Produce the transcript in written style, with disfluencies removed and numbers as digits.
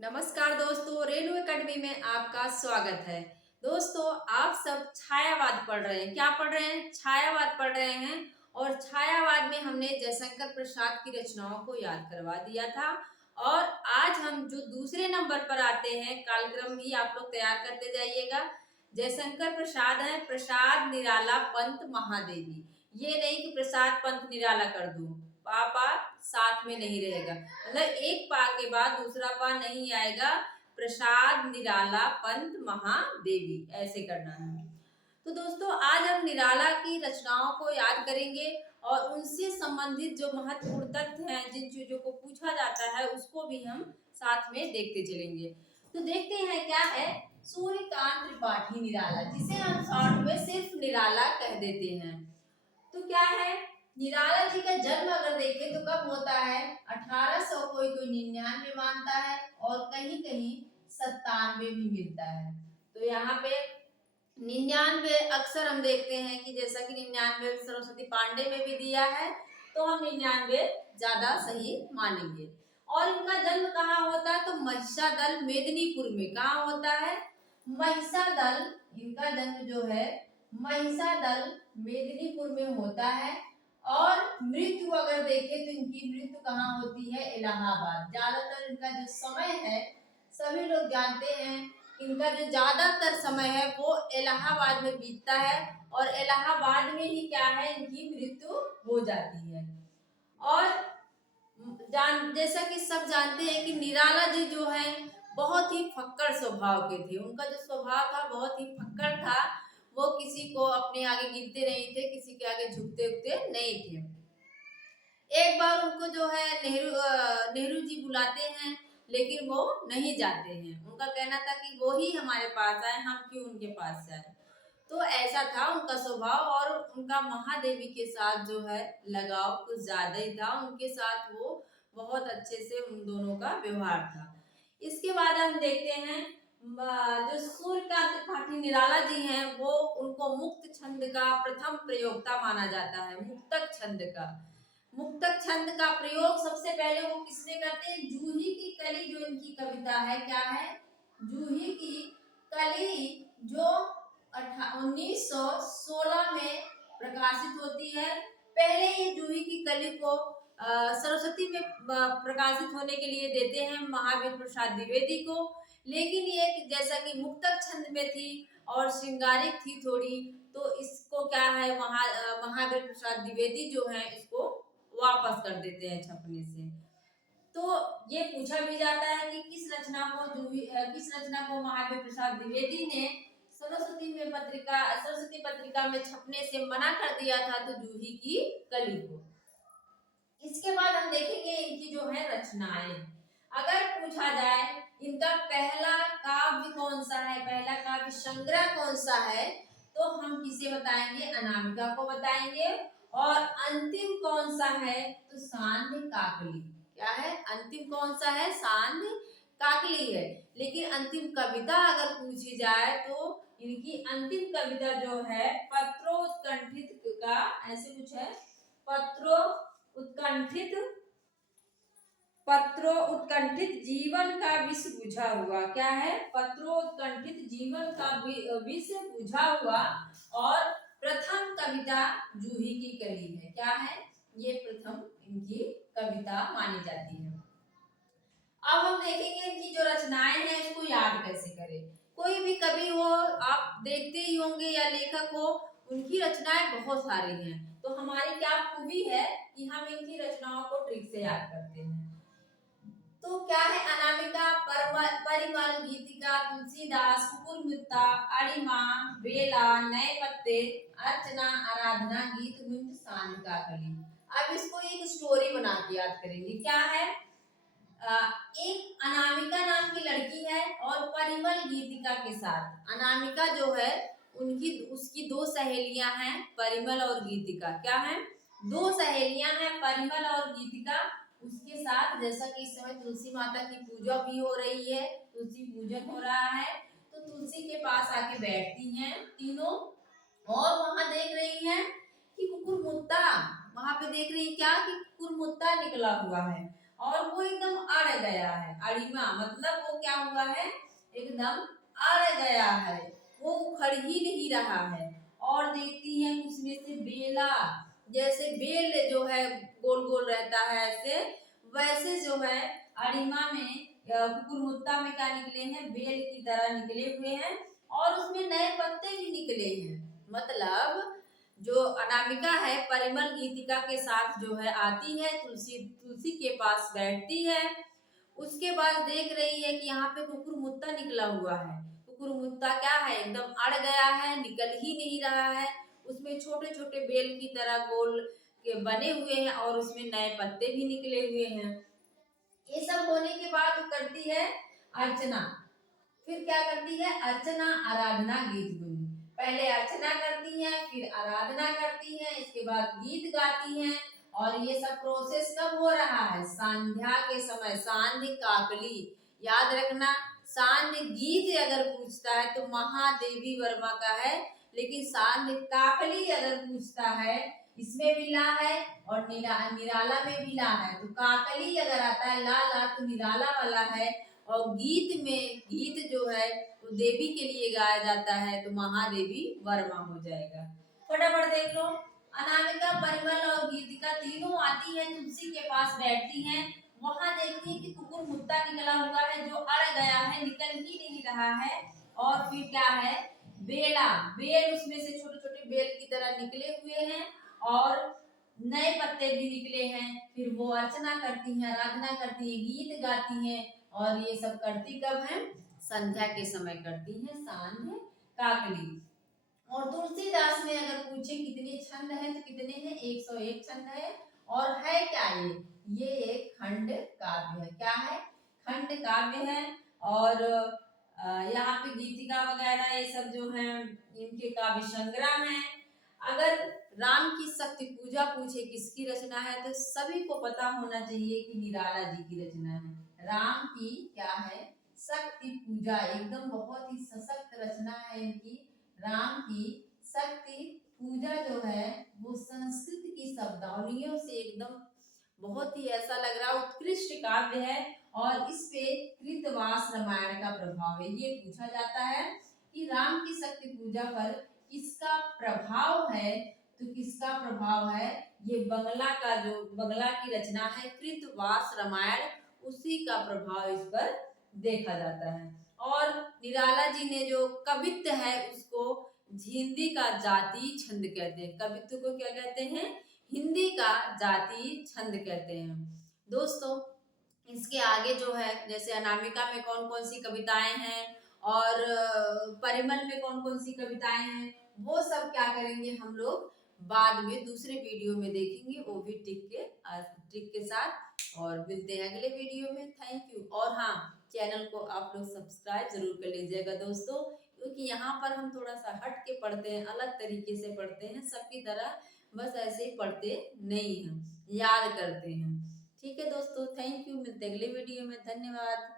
नमस्कार दोस्तों, रेणु एकेडमी में आपका स्वागत है। दोस्तों, आप सब छायावाद पढ़ रहे हैं। क्या पढ़ रहे हैं? छायावाद पढ़ रहे हैं। और छायावाद में हमने जयशंकर प्रसाद की रचनाओं को याद करवा दिया था। और आज हम जो दूसरे नंबर पर आते हैं, कालक्रम भी आप लोग तैयार करते जाइएगा। जयशंकर प्रसाद है, प्रसाद निराला पंत महादेवी। ये नहीं कि प्रसाद पंत निराला कर दूं, पापा साथ में नहीं रहेगा, मतलब एक पा के बाद दूसरा पा नहीं आएगा। प्रसाद निराला पंत महादेवी ऐसे करना है। तो दोस्तों, आज हम निराला की रचनाओं को याद करेंगे और उनसे संबंधित जो महत्वपूर्ण तथ्य हैं, जिन चीजों को पूछा जाता है, उसको भी हम साथ में देखते चलेंगे। तो देखते हैं क्या है सूर्यकांत त्रिपाठी निराला, जिसे हम शॉर्ट में सिर्फ निराला कह देते हैं। तो क्या है, निराला जी का जन्म अगर देखें तो कब होता है? 1800 कोई 99 मानता है और कहीं कहीं 97 भी मिलता है। तो यहाँ पे 99 अक्सर हम देखते हैं कि जैसा कि 99 सरस्वती पांडे में भी दिया है, तो हम 99 ज्यादा सही मानेंगे। और इनका जन्म कहाँ होता है? तो महिषादल मेदिनीपुर में। कहाँ होता है? महिषादल। इनका जन्म जो है महिषादल मेदिनीपुर में होता है। और मृत्यु अगर देखें तो इनकी मृत्यु कहाँ होती है? इलाहाबाद। ज्यादातर इनका जो समय है, सभी लोग जानते हैं, इनका जो ज्यादातर समय है वो इलाहाबाद में बीतता है। और इलाहाबाद में ही क्या है, इनकी मृत्यु हो जाती है। और जैसा कि सब जानते हैं कि निराला जी जो है बहुत ही फक्कड़ स्वभाव के थे। उनका जो स्वभाव था बहुत ही फक्कड़ था। वो किसी को अपने आगे गिनते नहीं थे, किसी के आगे झुकते उठते नहीं थे। एक बार उनको जो है नेहरू जी बुलाते हैं, लेकिन वो नहीं जाते हैं। उनका कहना था कि वो ही हमारे पास आए, हम क्यों उनके पास जाए। तो ऐसा था उनका स्वभाव। और उनका महादेवी के साथ जो है लगाव कुछ ज्यादा ही था। उनके साथ वो बहुत अच्छे से उन दोनों का व्यवहार था। इसके बाद हम देखते हैं जो सूर्यकांत त्रिपाठी निराला जी हैं, वो उनको मुक्त छंद का प्रथम प्रयोक्ता माना जाता है। मुक्तक छंद का, मुक्तक छंद का प्रयोग सबसे पहले वो किसने करते हैं? जूही की कली जो इनकी कविता है, क्या है? जूही की कली, जो 1916 में प्रकाशित होती है। पहले ये जूही की कली को सरस्वती में प्रकाशित होने के लिए देते हैं महावीर प्रसाद द्विवेदी को। लेकिन ये जैसा कि मुक्तक छंद में थी और श्रृंगारिक थी थोड़ी, तो इसको क्या है, महावीर प्रसाद द्विवेदी जो है इसको वापस कर देते हैं छपने से। तो ये पूछा भी जाता है कि किस रचना को महावीर प्रसाद द्विवेदी ने सरस्वती पत्रिका में छपने से मना कर दिया था? तो जूही की कली को। इसके बाद हम देखेंगे इनकी जो है रचनाएं। अगर पूछा जाए इनका पहला काव्य कौन सा है, पहला काव्य संग्रह कौन सा है, तो हम किसे बताएंगे? अनामिका को बताएंगे। और अंतिम कौन सा है? तो सांध्य काकली। क्या है? अंतिम कौन सा है? सांध्य काकली है। लेकिन अंतिम कविता अगर पूछी जाए तो इनकी अंतिम कविता जो है पत्रोत्कंठित का, ऐसे कुछ है, पत्रोत्कंठित जीवन का विष बुझा हुआ। क्या है? पत्रोत्कंठित जीवन का विष बुझा हुआ। और प्रथम कविता जूही की कली है। क्या है? ये प्रथम इनकी कविता मानी जाती है। अब हम देखेंगे इनकी जो रचनाएं हैं इसको याद कैसे करें। कोई भी कवि हो, आप देखते ही होंगे, या लेखक हो, उनकी रचनाएं बहुत सारी हैं। तो हमारी क्या खूबी है कि हम इनकी रचनाओं को ट्रिक से याद करते हैं। तो क्या है? अनामिका, परिमल, गीतिका, तुलसीदास, कुकुरमुत्ता, अरिमा, बेला, नए पत्ते, अर्चना, आराधना, गीत गुंज, सांध्य काकली। अब इसको एक स्टोरी बना के याद करेंगे। क्या है? एक अनामिका नाम की लड़की है और परिमल गीतिका के साथ। अनामिका जो है उसकी दो सहेलियां हैं, परिमल और गीतिका। क्या है? दो सहेलियां हैं, परिमल और गीतिका। उसके साथ जैसा कि इस समय तुलसी माता की पूजा भी हो रही है, तुलसी पूजन हो रहा है, तो तुलसी के पास आके बैठती हैं तीनों। और वहां देख रही हैं कि कुकुरमुत्ता, वहां पे देख रही क्या कि कुकुरमुत्ता निकला हुआ है। और वो एकदम अड़ गया है। अड़िमा मतलब वो क्या हुआ है, एकदम अड़ गया है, वो उखड़ ही नहीं रहा है। और देखती हैं उसमें से बेला, जैसे बेल जो है गोल गोल रहता है ऐसे, वैसे जो है अड़िमा में कुकुरमुत्ता में क्या निकले हैं, बेल की तरह निकले हुए हैं और उसमें नए पत्ते भी निकले हैं। मतलब जो अनामिका है परिमल गीतिका के साथ जो है आती है, तुलसी तुलसी के पास बैठती है। उसके बाद देख रही है कि यहाँ पे कुकुरमुत्ता निकला हुआ है। कुकुरमुत्ता क्या है, एकदम अड़ गया है, निकल ही नहीं रहा है। उसमें छोटे छोटे बेल की तरह गोल के बने हुए हैं और उसमें नए पत्ते भी निकले हुए हैं। ये सब होने के बाद वो करती है अर्चना। फिर क्या करती है, अर्चना आराधना गीत गुन, पहले अर्चना करती हैं, फिर आराधना करती हैं, इसके बाद गीत गाती हैं। और ये सब प्रोसेस कब हो रहा है, संध्या के समय, सांध्य काकली। याद रखना, सांध्य गीत अगर पूछता है तो महादेवी वर्मा का है, लेकिन सांध्य काकली अगर पूछता है, इसमें भी ला है और निराला में भी ला है। तो काकली अगर आता है ला ला तो निराला वाला है। और गीत में, गीत जो है वो देवी के लिए गाया जाता है तो महादेवी वर्मा हो जाएगा। फटाफट देख लो, अनामिका परिमल और गीतिका तीनों आती है, तुलसी के पास बैठती हैं। वहां देखती है कि कुकुरमुत्ता निकला हुआ है जो अड़ गया है, निकल ही नहीं रहा है। और फिर क्या है, बेला, बेल उसमें से छोटे छोटे बेल की तरह निकले हुए हैं और नए पत्ते भी निकले हैं। फिर वो अर्चना करती हैं, आराधना करती हैं, गीत गाती हैं। और ये सब करती कब है, संध्या के समय करती हैं, सांध्य काकली। और तुलसीदास में अगर पूछे कितने छंद हैं तो कितने हैं, 101 छंद है। और है क्या ये एक खंड काव्य है। क्या है, खंड काव्य है। और यहाँ पे गीतिका वगैरह ये सब जो है इनके काव्य संग्रह है। अगर राम की शक्ति पूजा पूछे किसकी रचना है तो सभी को पता होना चाहिए कि निराला जी की रचना है। राम की क्या है, शक्ति पूजा, एकदम बहुत ही सशक्त रचना है इनकी। राम की शक्ति पूजा जो है वो संस्कृत की शब्दावलियों से एकदम बहुत ही ऐसा लग रहा उत्कृष्ट काव्य है। और इस पे कृतवास रामायण का प्रभाव है। ये पूछा जाता है कि राम की शक्ति पूजा पर किसका प्रभाव है, तो किसका प्रभाव है, ये बंगला का जो बंगला की रचना है कृतवास रामायण, उसी का प्रभाव इस पर देखा जाता है। और निराला जी ने जो कवित्व है उसको हिंदी का जाति छंद कहते हैं। कवित्व को क्या कहते हैं, हिंदी का जाति छंद कहते हैं। दोस्तों इसके आगे जो है, जैसे अनामिका में कौन कौन सी कविताएं हैं और परिमल में कौन कौन सी कविताएं हैं, वो सब क्या करेंगे हम लोग बाद में दूसरे वीडियो में देखेंगे, वो भी ट्रिक के साथ। और मिलते हैं अगले वीडियो में। Thank you. और हाँ, चैनल को आप लोग सब्सक्राइब जरूर कर लीजिएगा दोस्तों, क्योंकि यहाँ पर हम थोड़ा सा हट के पढ़ते हैं, अलग तरीके से पढ़ते हैं, सबकी तरह बस ऐसे ही पढ़ते नहीं हैं, याद करते हैं। ठीक है दोस्तों, थैंक यू। मिलते अगले वीडियो में, धन्यवाद।